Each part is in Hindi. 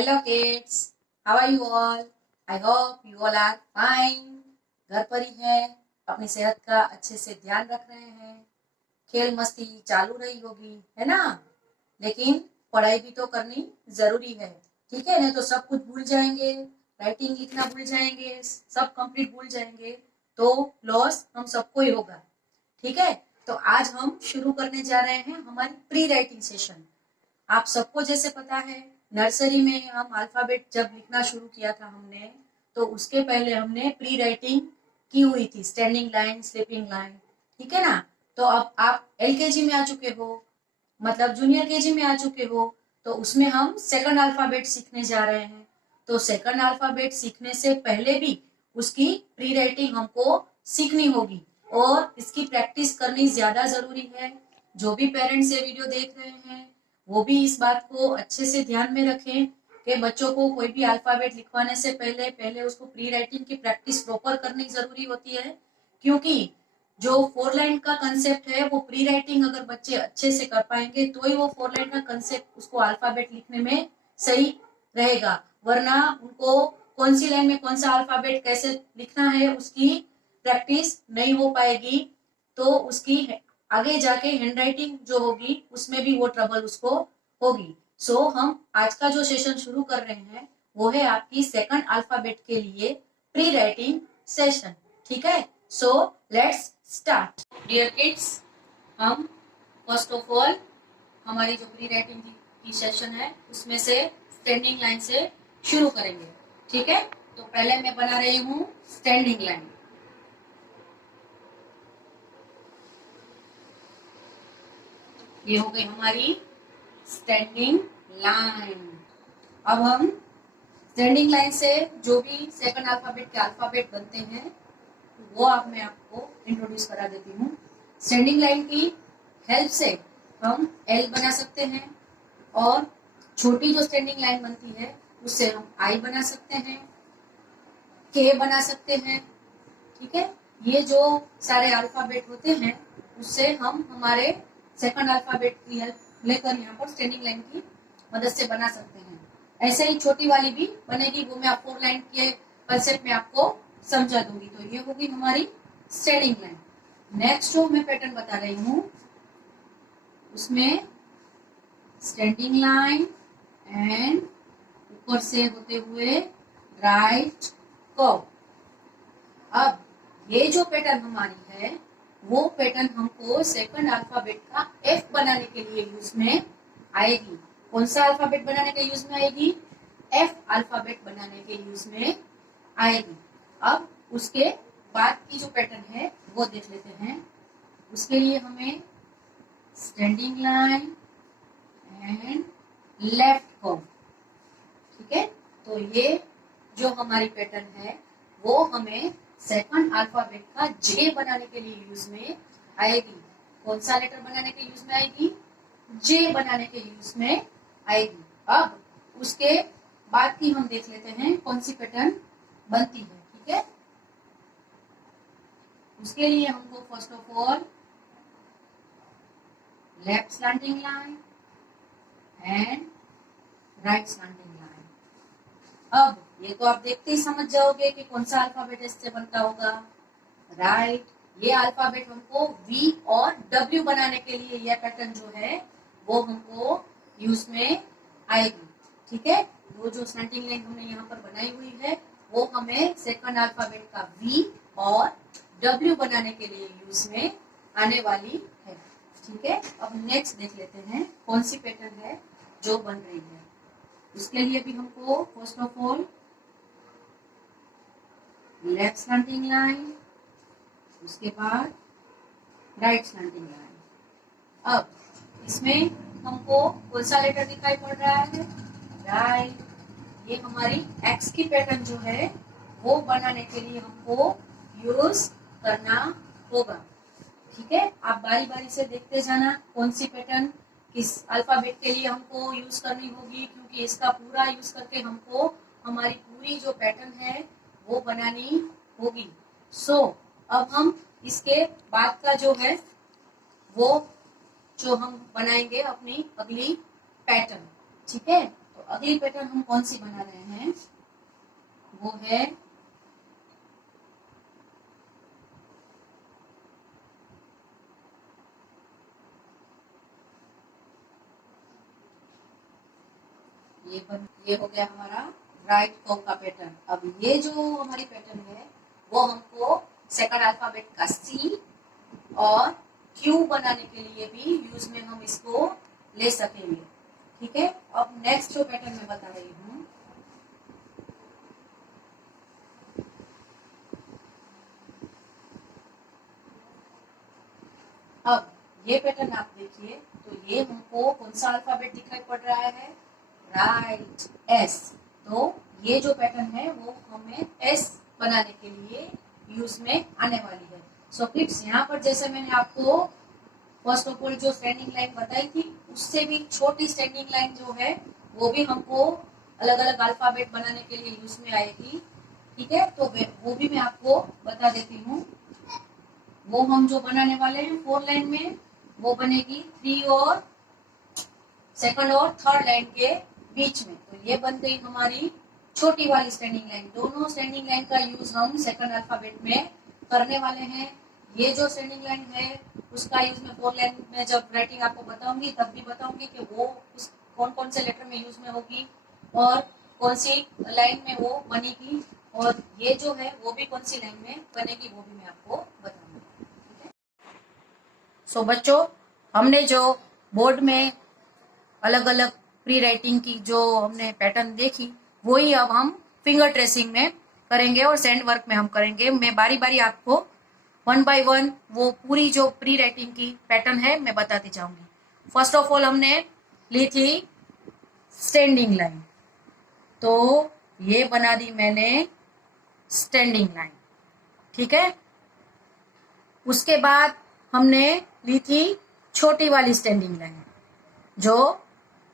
Hello kids, how are you all? I hope you all are fine. घर पर ही हैं, अपनी सेहत का अच्छे से ध्यान रख रहे हैं, खेल मस्ती चालू रही होगी, है ना? लेकिन पढ़ाई भी तो करनी जरूरी है, ठीक है? नहीं तो सब कुछ भूल जाएंगे, राइटिंग लिखना भूल जाएंगे, सब कंप्लीट भूल जाएंगे, तो लॉस हम सबको ही होगा, ठीक है? तो आज हम शुरू करने जा रहे हैं हमारी प्री राइटिंग सेशन। आप सबको जैसे पता है, नर्सरी में हम अल्फाबेट जब लिखना शुरू किया था हमने, तो उसके पहले हमने प्री राइटिंग की हुई थी, स्टैंडिंग लाइन, स्लीपिंग लाइन, ठीक है ना? तो अब आप एलकेजी में आ चुके हो, मतलब जूनियर केजी में आ चुके हो, तो उसमें हम सेकंड अल्फाबेट सीखने जा रहे हैं। तो सेकंड अल्फाबेट सीखने से पहले भी उसकी प्री राइटिंग हमको सीखनी होगी और इसकी प्रैक्टिस करनी ज्यादा जरूरी है। जो भी पेरेंट्स ये वीडियो देख रहे हैं वो भी इस बात को अच्छे से ध्यान में रखें कि बच्चों को कोई भी अल्फाबेट लिखवाने से पहले पहले उसको प्री राइटिंग की प्रैक्टिस प्रॉपर करनी जरूरी होती है, क्योंकि जो 4 लाइन का कंसेप्ट है वो प्री राइटिंग अगर बच्चे अच्छे से कर पाएंगे तो ही वो 4 लाइन का कंसेप्ट उसको अल्फाबेट लिखने में सही रहेगा, वरना उनको कौन सी लाइन में कौन सा अल्फाबेट कैसे लिखना है उसकी प्रैक्टिस नहीं हो पाएगी, तो उसकी आगे जाके हैंडराइटिंग जो होगी उसमें भी वो ट्रबल उसको होगी। सो हम आज का जो सेशन शुरू कर रहे हैं वो है आपकी सेकंड अल्फाबेट के लिए प्री राइटिंग सेशन, ठीक है? So let's start. Dear kids, हम फर्स्ट ऑफ ऑल हमारी जो प्री राइटिंग की सेशन है उसमें से स्टैंडिंग लाइन से शुरू करेंगे, ठीक है? तो पहले मैं बना रही हूँ स्टैंडिंग लाइन। ये हो गई हमारी स्टैंडिंग लाइन। अब हम स्टैंडिंग लाइन से जो भी सेकंड अल्फाबेट के अल्फाबेट बनते हैं वो अब मैं आपको इंट्रोड्यूस करा देती हूँ। स्टैंडिंग लाइन की हेल्प से हम एल बना सकते हैं और छोटी जो स्टैंडिंग लाइन बनती है उससे हम आई बना सकते हैं, के बना सकते हैं, ठीक है? ये जो सारे अल्फाबेट होते हैं उससे हम हमारे सेकंड अल्फाबेट की हेल्प लेकर यहाँ पर स्टैंडिंग लाइन की मदद से बना सकते हैं। ऐसे ही छोटी वाली भी बनेगी, वो मैं 4 लाइन के कंसेप्ट में आपको समझा दूंगी। तो ये होगी हमारी स्टैंडिंग लाइन। नेक्स्ट जो मैं पैटर्न बता रही हूँ उसमें स्टैंडिंग लाइन एंड ऊपर से होते हुए राइट कर्व। अब ये जो पैटर्न हमारी है वो पैटर्न हमको सेकंड अल्फाबेट का एफ बनाने के लिए यूज में आएगी। कौन सा अल्फाबेट बनाने के यूज में आएगी? एफ अल्फाबेट बनाने के यूज में आएगी। अब उसके बाद की जो पैटर्न है वो देख लेते हैं। उसके लिए हमें standing line and left curve, ठीक है? तो ये जो हमारी पैटर्न है वो हमें सेकंड अल्फाबेट का जे बनाने के लिए यूज में आएगी। कौन सा लेटर बनाने के यूज में आएगी? जे बनाने के यूज में आएगी। अब उसके बाद की हम देख लेते हैं कौन सी पैटर्न बनती है, ठीक है? उसके लिए हमको first of all left slanting line and right slanting line. अब ये तो आप देखते ही समझ जाओगे कि कौन सा अल्फाबेट इससे बनता होगा। राइट, ये अल्फाबेट हमको वी और डब्ल्यू बनाने के लिए यह पैटर्न जो है वो हमको यूज में आएगी, ठीक है? वो जो स्लैंटिंग लाइन हमने यहाँ पर बनाई हुई है वो हमें सेकंड अल्फाबेट का वी और डब्ल्यू बनाने के लिए यूज में आने वाली है, ठीक है? अब नेक्स्ट देख लेते हैं कौन सी पैटर्न है जो बन रही है। इसके लिए भी हमको first of all left slanting line, उसके बाद राइट स्लैंटिंग लाइन। अब इसमें हमको कौन सा लेटर दिखाई पड़ रहा है? राइट, ये हमारी एक्स की पैटर्न जो है वो बनाने के लिए हमको यूज करना होगा, ठीक है? आप बारी बारी से देखते जाना कौन सी पैटर्न किस अल्फाबेट के लिए हमको यूज करनी होगी, क्योंकि इसका पूरा यूज करके हमको हमारी पूरी जो पैटर्न है वो बनानी होगी। सो अब हम इसके बाद का जो है वो जो हम बनाएंगे अपनी अगली पैटर्न, ठीक है? तो अगली पैटर्न हम कौन सी बना रहे हैं, वो है ये हो गया हमारा राइट कर्व का पैटर्न। अब ये जो हमारी पैटर्न है वो हमको सेकंड अल्फाबेट का सी और क्यू बनाने के लिए भी यूज में हम इसको ले सकेंगे। ठीक है, अब नेक्स्ट जो पैटर्न मैं बता रही हूँ, अब ये पैटर्न आप देखिए तो ये हमको कौन सा अल्फाबेट दिखाई पड़ रहा है, राइट, एस। तो ये जो पैटर्न है वो हमें एस बनाने के लिए यूज में आने वाली है। सो किड्स, यहाँ पर जैसे मैंने आपको फर्स्ट ऑफ ऑल जो स्टैंडिंग लाइन बताई थी, उससे भी छोटी स्टैंडिंग लाइन जो है वो भी हमको अलग अलग अल्फाबेट बनाने के लिए यूज में आएगी। ठीक है, तो वो भी मैं आपको बता देती हूँ। वो हम जो बनाने वाले हैं 4 लाइन में, वो बनेगी 3 और सेकंड और थर्ड लाइन के बीच में। तो ये बन गई हमारी छोटी वाली स्टैंडिंग लाइन। दोनों स्टैंडिंग लाइन का यूज हम सेकंड अल्फाबेट में करने वाले हैं। ये जो स्टैंडिंग लाइन है उसका यूज मैं 4 लाइन में जब राइटिंग आपको बताऊंगी तब भी बताऊंगी कि वो कौन कौन से लेटर में यूज में होगी और कौन सी लाइन में वो बनेगी, और ये जो है वो भी कौन सी लाइन में बनेगी वो भी मैं आपको बताऊंगी। ठीक है, सो बच्चों, हमने जो बोर्ड में अलग अलग प्री राइटिंग की जो हमने पैटर्न देखी, वही अब हम फिंगर ट्रेसिंग में करेंगे और सैंड वर्क में हम करेंगे। मैं बारी बारी आपको 1 बाय 1 वो पूरी जो प्री राइटिंग की पैटर्न है मैं बताती जाऊंगी। फर्स्ट ऑफ ऑल हमने ली थी स्टैंडिंग लाइन, तो ये बना दी मैंने स्टैंडिंग लाइन। ठीक है, उसके बाद हमने ली थी छोटी वाली स्टैंडिंग लाइन जो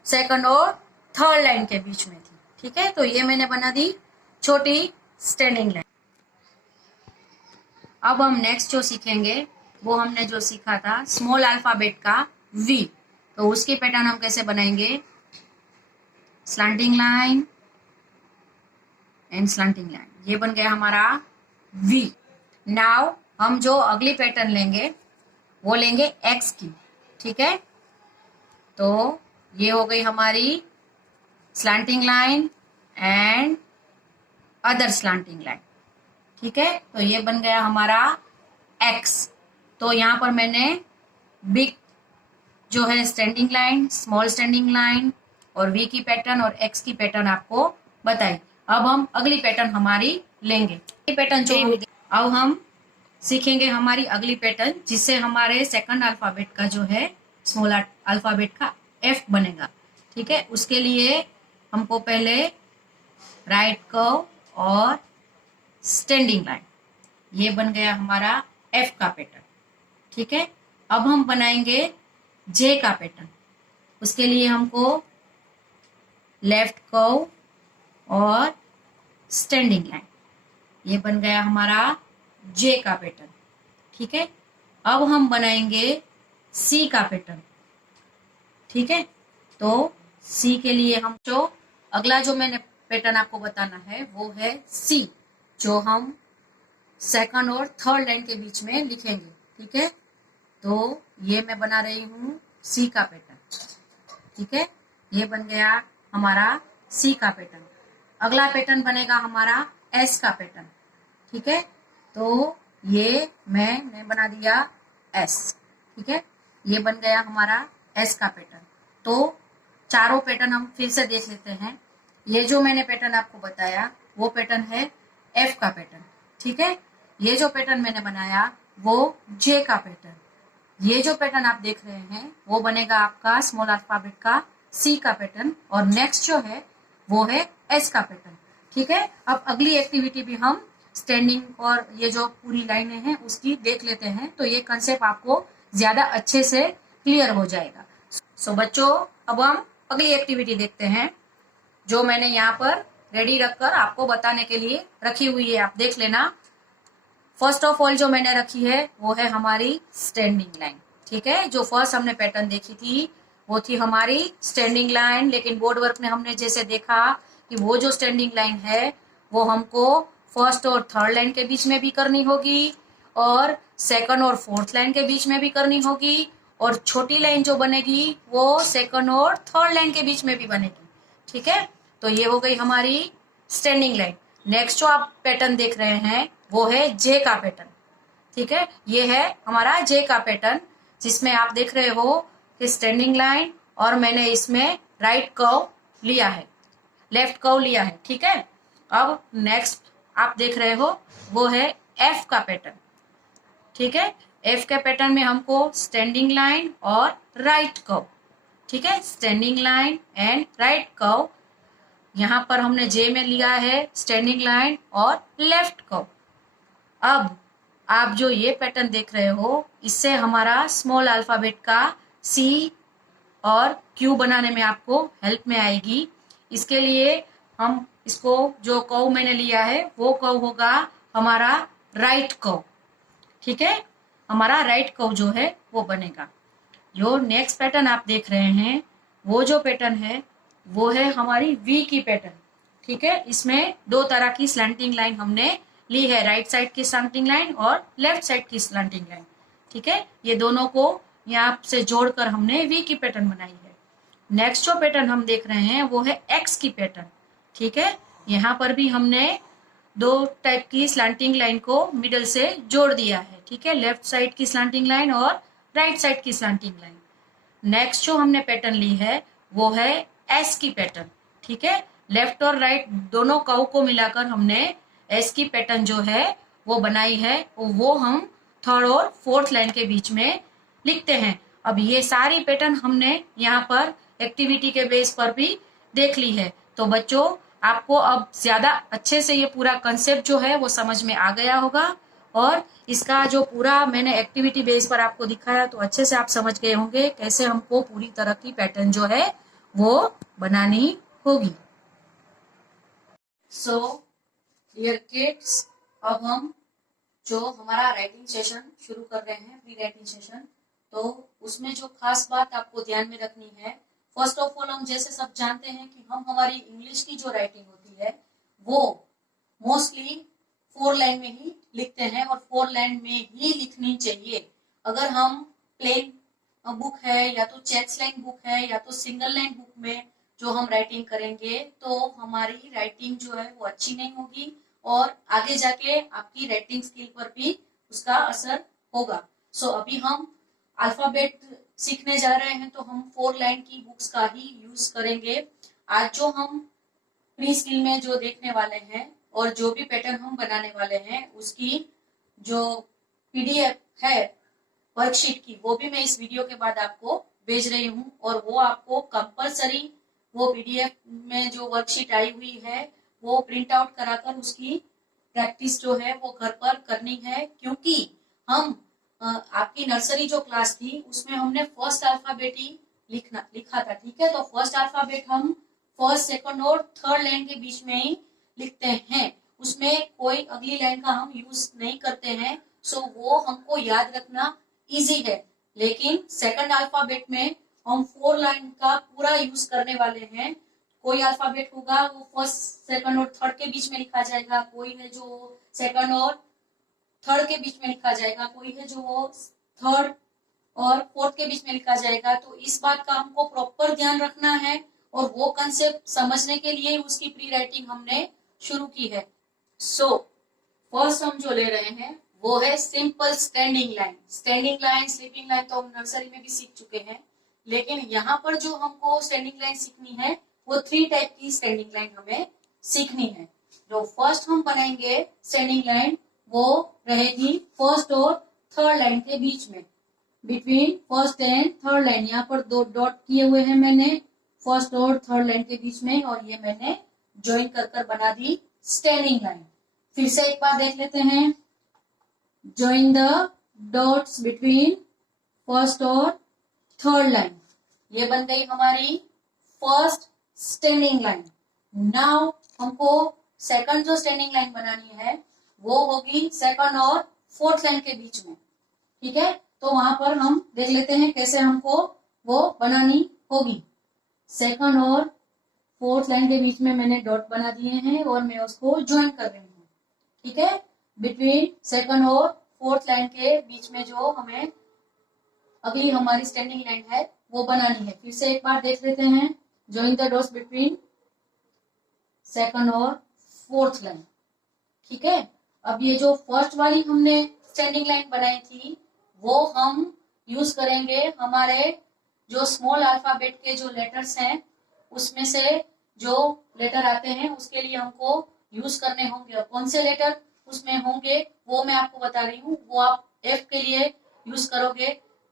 सेकंड और थर्ड लाइन के बीच में थी। ठीक है, तो ये मैंने बना दी छोटी स्टैंडिंग लाइन। अब हम नेक्स्ट जो सीखेंगे वो हमने जो सीखा था स्मॉल अल्फाबेट का वी, तो उसकी पैटर्न हम कैसे बनाएंगे, slanting line and slanting line, ये बन गया हमारा वी। नाउ हम जो अगली पैटर्न लेंगे वो लेंगे एक्स की। ठीक है, तो ये हो गई हमारी slanting line and other slanting line. ठीक है, तो ये बन गया हमारा एक्स। तो यहाँ पर मैंने बिग जो है standing line, small standing line और वी की पैटर्न और एक्स की पैटर्न आपको बताई। अब हम अगली पैटर्न हमारी लेंगे। पैटर्न जो अब हम सीखेंगे हमारी अगली पैटर्न, जिससे हमारे सेकंड अल्फाबेट का जो है स्मॉल अल्फाबेट का एफ बनेगा। ठीक है, उसके लिए हमको पहले राइट कर्व और स्टैंडिंग लाइन, ये बन गया हमारा एफ का पैटर्न। ठीक है, अब हम बनाएंगे जे का पैटर्न। उसके लिए हमको लेफ्ट कर्व और स्टैंडिंग लाइन, ये बन गया हमारा जे का पैटर्न। ठीक है, अब हम बनाएंगे सी का पैटर्न। ठीक है, तो सी के लिए हम जो अगला जो मैंने पैटर्न आपको बताना है वो है सी, जो हम सेकंड और थर्ड लाइन के बीच में लिखेंगे। ठीक है, तो ये मैं बना रही हूँ सी का पैटर्न। ठीक है, ये बन गया हमारा सी का पैटर्न। अगला पैटर्न बनेगा हमारा एस का पैटर्न। ठीक है, तो ये मैंने बना दिया एस। ठीक है, ये बन गया हमारा एस का पैटर्न। तो चारों पैटर्न हम फिर से देख लेते हैं। ये जो मैंने पैटर्न आपको बताया वो पैटर्न है एफ का पैटर्न। ठीक है, ये जो पैटर्न मैंने बनाया वो जे का पैटर्न। ये जो पैटर्न आप देख रहे हैं वो बनेगा आपका स्मॉल अल्फाबेट का सी का पैटर्न, और नेक्स्ट जो है वो है एस का पैटर्न। ठीक है, अब अगली एक्टिविटी भी हम स्टैंडिंग और ये जो पूरी लाइनें हैं उसकी देख लेते हैं, तो ये कंसेप्ट आपको ज्यादा अच्छे से क्लियर हो जाएगा। सो बच्चों, अब हम अगली एक्टिविटी देखते हैं जो मैंने यहाँ पर रेडी रखकर आपको बताने के लिए रखी हुई है, आप देख लेना। फर्स्ट ऑफ ऑल जो मैंने रखी है वो है हमारी स्टैंडिंग लाइन। ठीक है, जो फर्स्ट हमने पैटर्न देखी थी वो थी हमारी स्टैंडिंग लाइन। लेकिन बोर्ड वर्क में हमने जैसे देखा कि वो जो स्टैंडिंग लाइन है वो हमको फर्स्ट और थर्ड लाइन के बीच में भी करनी होगी और सेकंड और फोर्थ लाइन के बीच में भी करनी होगी, और छोटी लाइन जो बनेगी वो सेकंड और थर्ड लाइन के बीच में भी बनेगी। ठीक है, तो ये हो गई हमारी स्टैंडिंग लाइन। नेक्स्ट जो आप पैटर्न देख रहे हैं वो है जे का पैटर्न। ठीक है, ये है हमारा जे का पैटर्न, जिसमें आप देख रहे हो कि स्टैंडिंग लाइन और मैंने इसमें राइट कर्व लिया है, लेफ्ट कर्व लिया है। ठीक है, अब नेक्स्ट आप देख रहे हो वो है एफ का पैटर्न। ठीक है, एफ के पैटर्न में हमको स्टैंडिंग लाइन और राइट कर्व, ठीक है, standing line and right curve. यहां पर हमने जे में लिया है स्टैंडिंग लाइन और लेफ्ट कर्व। अब आप जो ये पैटर्न देख रहे हो इससे हमारा स्मॉल अल्फाबेट का सी और क्यू बनाने में आपको हेल्प में आएगी। इसके लिए हम इसको जो कर्व मैंने लिया है वो कर्व होगा हमारा राइट कर्व। ठीक है, हमारा राइट कर्व जो है वो बनेगा। जो नेक्स्ट पैटर्न आप देख रहे हैं वो जो पैटर्न है वो है हमारी वी की पैटर्न। ठीक है, इसमें दो तरह की स्लैंटिंग लाइन हमने ली है, राइट साइड की स्लैंटिंग लाइन और लेफ्ट साइड की स्लैंटिंग लाइन। ठीक है, ये दोनों को यहाँ से जोड़कर हमने वी की पैटर्न बनाई है। नेक्स्ट जो पैटर्न हम देख रहे हैं वो है एक्स की पैटर्न। ठीक है, यहाँ पर भी हमने दो टाइप की स्लैंटिंग लाइन को मिडल से जोड़ दिया है। ठीक है, लेफ्ट साइड की स्लैंटिंग लाइन और राइट साइड की स्लैंटिंग लाइन। नेक्स्ट जो हमने पैटर्न ली है वो है एस की पैटर्न। ठीक है, लेफ्ट और राइट दोनों कर्व को मिलाकर हमने एस की पैटर्न जो है वो बनाई है, वो हम थर्ड और फोर्थ लाइन के बीच में लिखते हैं। अब ये सारी पैटर्न हमने यहाँ पर एक्टिविटी के बेस पर भी देख ली है। तो बच्चों आपको अब ज्यादा अच्छे से ये पूरा कंसेप्ट जो है वो समझ में आ गया होगा, और इसका जो पूरा मैंने एक्टिविटी बेस पर आपको दिखाया तो अच्छे से आप समझ गए होंगे कैसे हमको पूरी तरह की पैटर्न जो है वो बनानी होगी। सो डियर किड्स, अब हम जो हमारा राइटिंग सेशन शुरू कर रहे हैं, प्री राइटिंग सेशन, तो उसमें जो खास बात आपको ध्यान में रखनी है, फर्स्ट ऑफ ऑल हम जैसे सब जानते हैं कि हम हमारी इंग्लिश की जो राइटिंग होती है वो मोस्टली 4 लाइन में ही लिखते हैं और 4 लाइन में ही लिखनी चाहिए। अगर हम प्लेन बुक है या तो चेक्स लाइन बुक है या तो सिंगल लाइन बुक में जो हम राइटिंग करेंगे तो हमारी राइटिंग जो है वो अच्छी नहीं होगी और आगे जाके आपकी राइटिंग स्किल पर भी उसका असर होगा। सो अभी हम अल्फाबेट सीखने जा रहे हैं तो हम 4 लाइन की बुक्स का ही यूज करेंगे। आज जो हम प्री स्किल में जो देखने वाले हैं और जो भी पैटर्न हम बनाने वाले हैं उसकी जो पीडीएफ है वर्कशीट की वो भी मैं इस वीडियो के बाद आपको भेज रही हूँ, और वो आपको कंपलसरी वो पीडीएफ में जो वर्कशीट आई हुई है वो प्रिंट आउट कराकर उसकी प्रैक्टिस जो है वो घर पर करनी है। क्योंकि हम आपकी नर्सरी जो क्लास थी उसमें हमने फर्स्ट अल्फाबेट ही लिखा था। ठीक है, तो फर्स्ट अल्फाबेट हम फर्स्ट सेकंड और थर्ड लाइन के बीच में ही लिखते हैं, उसमें कोई अगली लाइन का हम यूज नहीं करते हैं। सो वो हमको याद रखना इजी है। लेकिन सेकंड अल्फाबेट में हम 4 लाइन का पूरा यूज करने वाले हैं। कोई अल्फाबेट होगा वो फर्स्ट सेकंड और थर्ड के बीच में लिखा जाएगा, कोई है जो सेकंड और थर्ड के बीच में लिखा जाएगा, कोई है जो वो थर्ड और फोर्थ के बीच में लिखा जाएगा। तो इस बात का हमको प्रॉपर ध्यान रखना है और वो कंसेप्ट समझने के लिए उसकी प्री राइटिंग हमने शुरू की है। सो फर्स्ट हम जो ले रहे हैं वो है simple standing line. Standing line, sleeping line तो हम नर्सरी में भी सीख चुके हैं, लेकिन यहाँ पर जो हमको स्टैंडिंग लाइन सीखनी है वो 3 टाइप की स्टैंडिंग लाइन हमें सीखनी है। जो फर्स्ट हम बनाएंगे स्टैंडिंग लाइन वो रहेगी फर्स्ट और थर्ड लाइन के बीच में, between first and third line. यहाँ पर 2 डॉट किए हुए हैं मैंने फर्स्ट और थर्ड लाइन के बीच में, और ये मैंने ज्वाइन कर बना दी स्टैंडिंग लाइन। फिर से एक बार देख लेते हैं। Join the dots between first और थर्ड लाइन, ये बन गई हमारी फर्स्ट स्टैंडिंग लाइन। नाउ हमको सेकंड जो स्टैंडिंग लाइन बनानी है वो होगी सेकंड और फोर्थ लाइन के बीच में। ठीक है, तो वहां पर हम देख लेते हैं कैसे हमको वो बनानी होगी। सेकंड और फोर्थ लाइन के बीच में मैंने डॉट बना दिए हैं और मैं उसको ज्वाइन कर रही हूँ। ठीक है, बिटवीन सेकंड और फोर्थ लाइन के बीच में जो हमें अगली हमारी स्टैंडिंग लाइन है वो बनानी है। फिर से एक बार देख लेते हैं, join the dots between second और फोर्थ लाइन। ठीक है, अब ये जो फर्स्ट वाली हमने स्टैंडिंग लाइन बनाई थी वो हम यूज करेंगे हमारे जो स्मॉल अल्फाबेट के जो लेटर्स हैं उसमें से जो लेटर आते हैं उसके लिए हमको यूज करने होंगे। और कौन से लेटर उसमें होंगे वो मैं आपको बता रही हूँ, वो आप एफ के लिए यूज करोगे।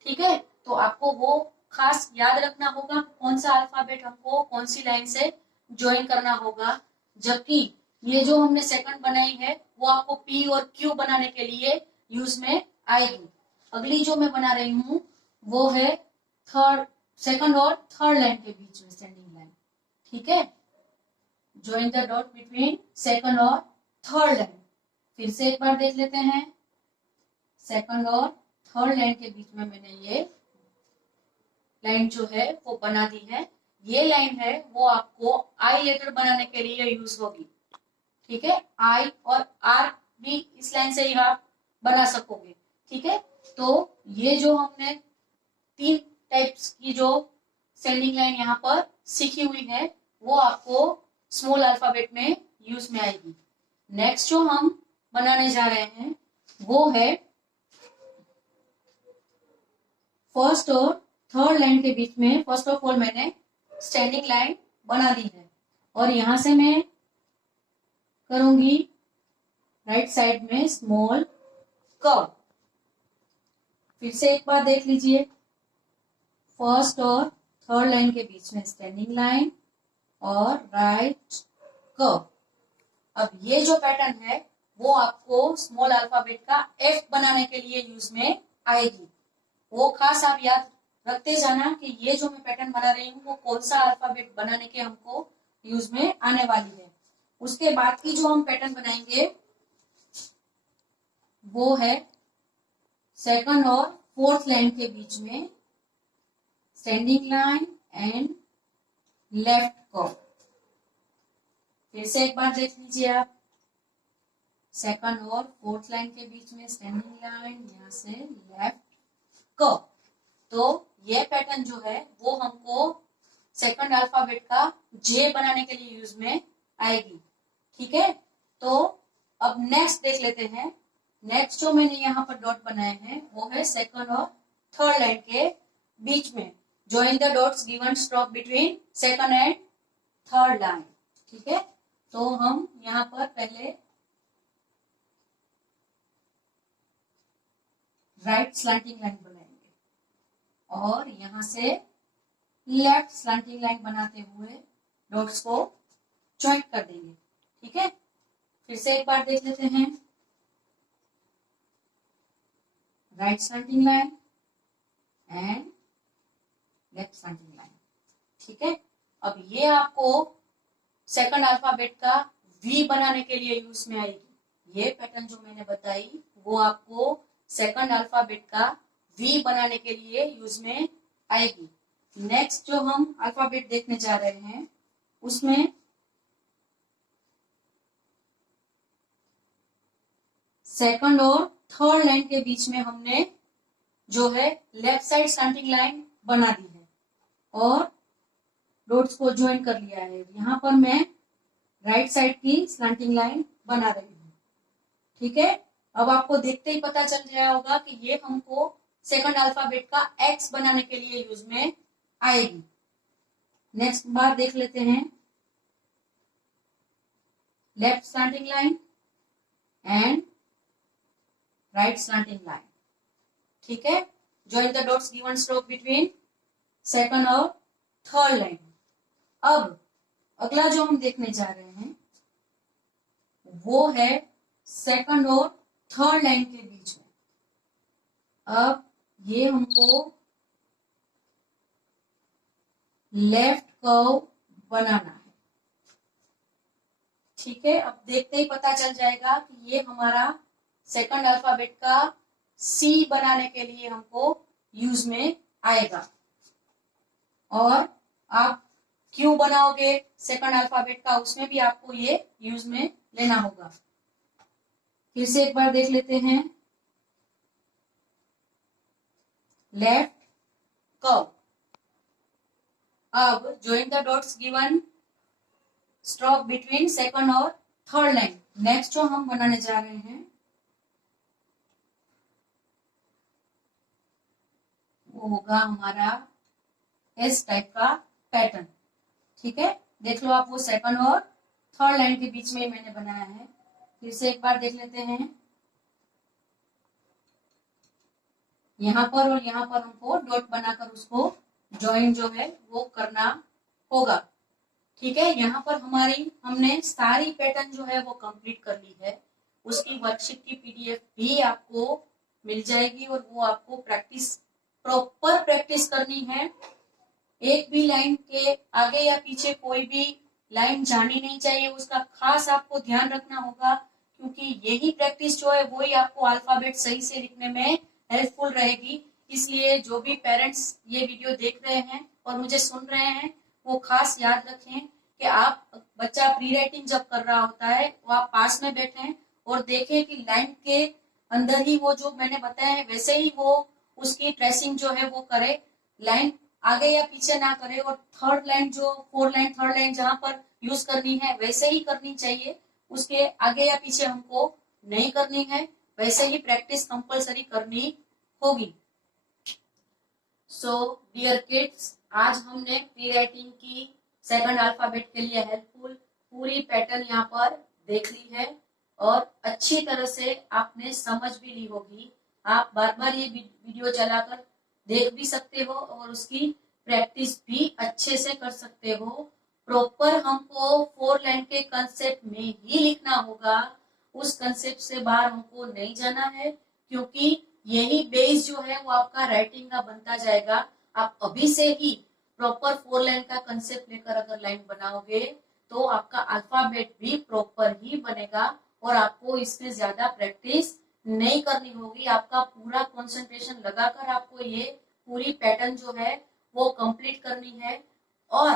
ठीक है, तो आपको वो खास याद रखना होगा कौन सा अल्फाबेट हमको कौन सी लाइन से ज्वाइन करना होगा। जबकि ये जो हमने सेकंड बनाई है वो आपको पी और क्यू बनाने के लिए यूज में आएगी। अगली जो मैं बना रही हूँ वो है थर्ड, सेकंड और थर्ड लाइन के बीच में स्टैंडिंग लाइन। ठीक है, join the dot between second और थर्ड लाइन। फिर से एक बार देख लेते हैं, सेकंड और थर्ड लाइन के बीच में मैंने ये लाइन जो है वो बना दी है। ये लाइन है वो आपको आई लेटर बनाने के लिए यूज होगी। ठीक है, आई और आर भी इस लाइन से ही आप बना सकोगे। ठीक है, तो ये जो हमने तीन टाइप्स की जो स्टैंडिंग लाइन यहाँ पर सीखी हुई है वो आपको स्मॉल अल्फाबेट में यूज में आएगी। नेक्स्ट जो हम बनाने जा रहे हैं वो है फर्स्ट और थर्ड लाइन के बीच में। फर्स्ट ऑफ ऑल मैंने स्टैंडिंग लाइन बना दी है और यहां से मैं करूंगी राइट साइड में स्मॉल कर्व। फिर से एक बार देख लीजिए, फर्स्ट और थर्ड लाइन के बीच में स्टैंडिंग लाइन और राइट कर्व। अब ये जो पैटर्न है वो आपको स्मॉल अल्फाबेट का एफ बनाने के लिए यूज में आएगी। वो खास आप याद रखते जाना कि ये जो मैं पैटर्न बना रही हूँ वो कौन सा अल्फाबेट बनाने के हमको यूज में आने वाली है। उसके बाद की जो हम पैटर्न बनाएंगे वो है सेकंड और फोर्थ लाइन के बीच में standing line and left curve. फिर से एक बार देख लीजिए आप, सेकंड और फोर्थ लाइन के बीच में स्टैंडिंग लाइन, यहां से लेफ्ट कर्व। तो ये पैटर्न जो है वो हमको सेकंड अल्फाबेट का जे बनाने के लिए यूज में आएगी। ठीक है, तो अब नेक्स्ट देख लेते हैं। नेक्स्ट जो मैंने यहाँ पर डॉट बनाए हैं वो है सेकंड और थर्ड लाइन के बीच में। Join the dots given stroke between second and third line. ठीक है, तो हम यहाँ पर पहले राइट स्लैंटिंग लाइन बनाएंगे और यहां से लेफ्ट स्लैंटिंग लाइन बनाते हुए डॉट्स को ज्वाइन कर देंगे। ठीक है, फिर से एक बार देख लेते हैं, right slanting line and left slanting line. ठीक है, अब ये आपको सेकंड अल्फाबेट का वी बनाने के लिए यूज में आएगी। ये पैटर्न जो मैंने बताई वो आपको सेकंड अल्फाबेट का वी बनाने के लिए यूज में आएगी। नेक्स्ट जो हम अल्फाबेट देखने जा रहे हैं उसमें सेकंड और थर्ड लाइन के बीच में हमने जो है लेफ्ट साइड स्लैंटिंग लाइन बना दी है और डॉट्स को ज्वाइन कर लिया है। यहाँ पर मैं राइट साइड की स्लैंटिंग लाइन बना रही हूँ। ठीक है, अब आपको देखते ही पता चल गया होगा कि ये हमको सेकंड अल्फाबेट का एक्स बनाने के लिए यूज में आएगी। नेक्स्ट बार देख लेते हैं, left slanting line and right slanting line. ठीक है, join the dots given stroke between second और थर्ड लाइन। अब अगला जो हम देखने जा रहे हैं वो है सेकंड और थर्ड लाइन के बीच में। अब ये हमको लेफ्ट कर्व बनाना है। ठीक है, अब देखते ही पता चल जाएगा कि ये हमारा सेकंड अल्फाबेट का सी बनाने के लिए हमको यूज में आएगा। और आप क्यू बनाओगे सेकंड अल्फाबेट का, उसमें भी आपको ये यूज में लेना होगा। फिर से एक बार देख लेते हैं। Left curve. अब join the dots given stroke between second और थर्ड लाइन। नेक्स्ट जो हम बनाने जा रहे हैं वो होगा हमारा एस टाइप का पैटर्न। ठीक है, देख लो आप, वो सेकंड और थर्ड लाइन के बीच में मैंने बनाया है। फिर से एक बार देख लेते हैं। यहाँ पर और यहाँ पर हमको डॉट बनाकर उसको ज्वाइन जो है वो करना होगा। ठीक है, यहाँ पर हमारी हमने सारी पैटर्न जो है वो कंप्लीट कर ली है। उसकी वर्कशीट की पीडीएफ भी आपको मिल जाएगी और वो आपको प्रॉपर प्रैक्टिस करनी है। एक भी लाइन के आगे या पीछे कोई भी लाइन जानी नहीं चाहिए, उसका खास आपको ध्यान रखना होगा, क्योंकि यही प्रैक्टिस जो है वही आपको अल्फाबेट सही से लिखने में हेल्पफुल रहेगी। इसलिए जो भी पेरेंट्स ये वीडियो देख रहे हैं और मुझे सुन रहे हैं, वो खास याद रखें कि आप बच्चा प्री राइटिंग जब कर रहा होता है वो आप पास में बैठें और देखें कि लाइन के अंदर ही वो जो मैंने बताया है वैसे ही वो उसकी ट्रेसिंग जो है वो करे, लाइन आगे या पीछे ना करे। और थर्ड लाइन जो फोर्थ लाइन थर्ड लाइन जहां पर यूज करनी है वैसे ही करनी चाहिए, उसके आगे या पीछे हमको नहीं करनी है। वैसे ही प्रैक्टिस कंपलसरी करनी होगी। सो डियर किड्स, आज हमने प्री राइटिंग की सेकंड अल्फाबेट के लिए हेल्पफुल पूरी पैटर्न यहाँ पर देख ली है और अच्छी तरह से आपने समझ भी ली होगी। आप बार बार ये वीडियो चलाकर देख भी सकते हो और उसकी प्रैक्टिस भी अच्छे से कर सकते हो। प्रॉपर हमको 4 लाइन के कंसेप्ट में ही लिखना होगा, उस कंसेप्ट से बाहर हमको नहीं जाना है, क्योंकि यही बेस जो है वो आपका राइटिंग का बनता जाएगा। आप अभी से ही प्रॉपर 4 लाइन का कंसेप्ट लेकर अगर लाइन बनाओगे तो आपका अल्फाबेट भी प्रॉपर ही बनेगा और आपको इसमें ज्यादा प्रैक्टिस नहीं करनी होगी। आपका पूरा कंसंट्रेशन लगाकर आपको ये पूरी पैटर्न जो है वो कंप्लीट करनी है। और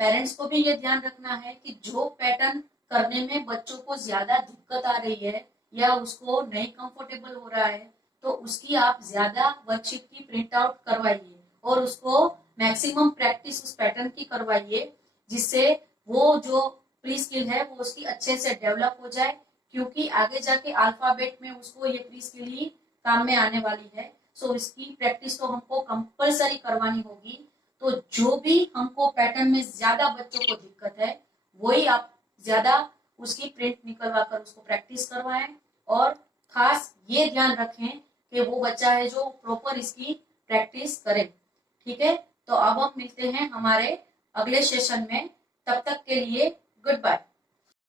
पेरेंट्स को भी ये ध्यान रखना है कि जो पैटर्न करने में बच्चों को ज्यादा दिक्कत आ रही है या उसको नहीं कंफर्टेबल हो रहा है, तो उसकी आप ज्यादा वर्कशीट की प्रिंट आउट करवाइए और उसको मैक्सिमम प्रैक्टिस उस पैटर्न की करवाइए, जिससे वो जो प्री स्किल है वो उसकी अच्छे से डेवलप हो जाए, क्योंकि आगे जाके अल्फाबेट में उसको ये प्री स्किल ही काम में आने वाली है। सो इसकी प्रैक्टिस तो हमको कंपलसरी करवानी होगी। तो जो भी हमको पैटर्न में ज्यादा बच्चों को दिक्कत है वही आप ज्यादा उसकी प्रिंट निकलवा कर उसको प्रैक्टिस करवाएं और खास ये ध्यान रखें कि वो बच्चा है जो प्रॉपर इसकी प्रैक्टिस करे। ठीक है, तो अब हम मिलते हैं हमारे अगले सेशन में। तब तक के लिए गुड बाय।